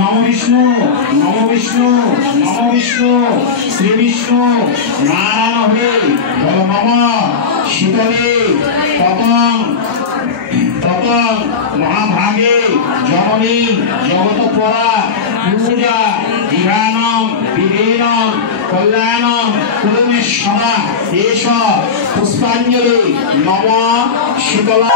নম বিষ্ণু নম বিষ্ণু নম বিষ্ণু শ্রী বিষ্ণু নারায়ণ হরে বল নম শীতলে পতং ততং মহাভাগে জননী জগৎপরা পূজা বিধানং বিধেনং কল্যাণং কুরু মে সদা এষ পুষ্পাঞ্জলি নম শীতলা।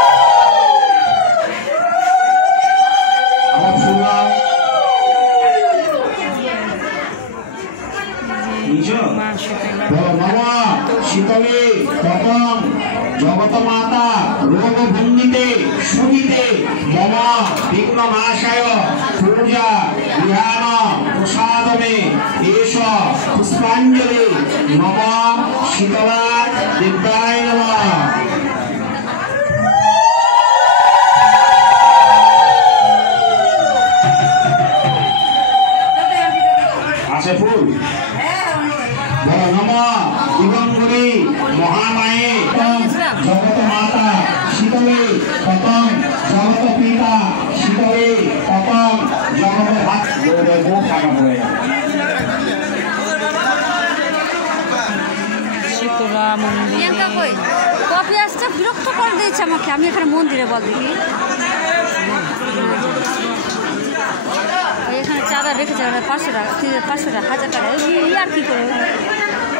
শীতলে পতং জগত মাতা রোগ ভঙ্গিতে সুনীতে মম বিঘ্ন নাশায় পূজা বিধান প্রসাদমে এষ পুষ্পাঞ্জলি নম শীতলা দিব্যায় নমঃ। আছে ফুল নম দিগম্বরী মহামায়ে জগত মাতা শীতলে পতং জগত পিতা শীতলে পতং জগত ভাত টাকা পড়ে শীতলা মন্দির কপি আসছে বিরক্ত করে দিয়েছে আমাকে। আমি এখানে মন্দিরে বল দেখি এখানে চাঁদা রেখেছে 500 টাকা 500 টাকা 1000 টাকা আর কি করে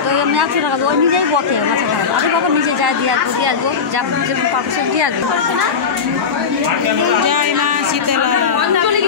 তো আমি 100 টাকা ওই নিজেই বকে মাথা খারাপ আমি বাবা নিজে যাই দিয়ে আসবো যা যেমন পাবো সে দিয়ে আসবো। জয় মা শীতলা অঞ্জলি